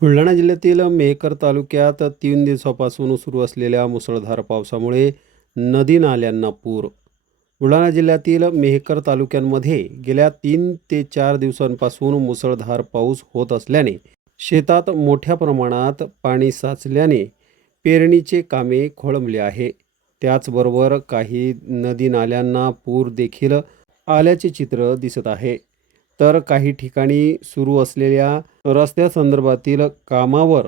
बुलढाणा जिल्ह्यातील मेहकर तालुक्यात 3 दिवसापासून सुरू असलेल्या मुसळधार पावसामुळे नदी नाल्यांना पूर. बुलढाणा जिल्ह्यातील मेहकर तालुक्यांमध्ये गेल्या 3 ते 4 दिवसांपासून मुसळधार पाऊस होत असल्याने शेतात मोठ्या प्रमाणात पाणी साचल्याने पेरणीचे कामे खोळंबले आहे. त्याचबरोबर काही नदी नाल्यांना पूर देखील आल्याचे चित्र दिसत आहे. तर काही ठिकाणी सुरू असलेल्या रस्त्यासंदर्भातील कामावर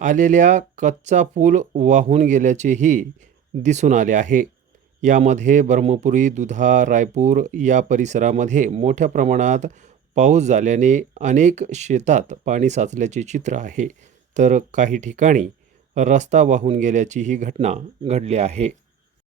आलेल्या कच्चा पूल वाहून गेल्याचेही दिसून आले आहे. यामध्ये ब्रह्मपुरी, दुधा, रायपूर या परिसरामध्ये मोठ्या प्रमाणात पाऊस झाल्याने अनेक शेतात पाणी साचल्याचे चित्र आहे. तर काही ठिकाणी रस्ता वाहून गेल्याची ही घटना घडली आहे.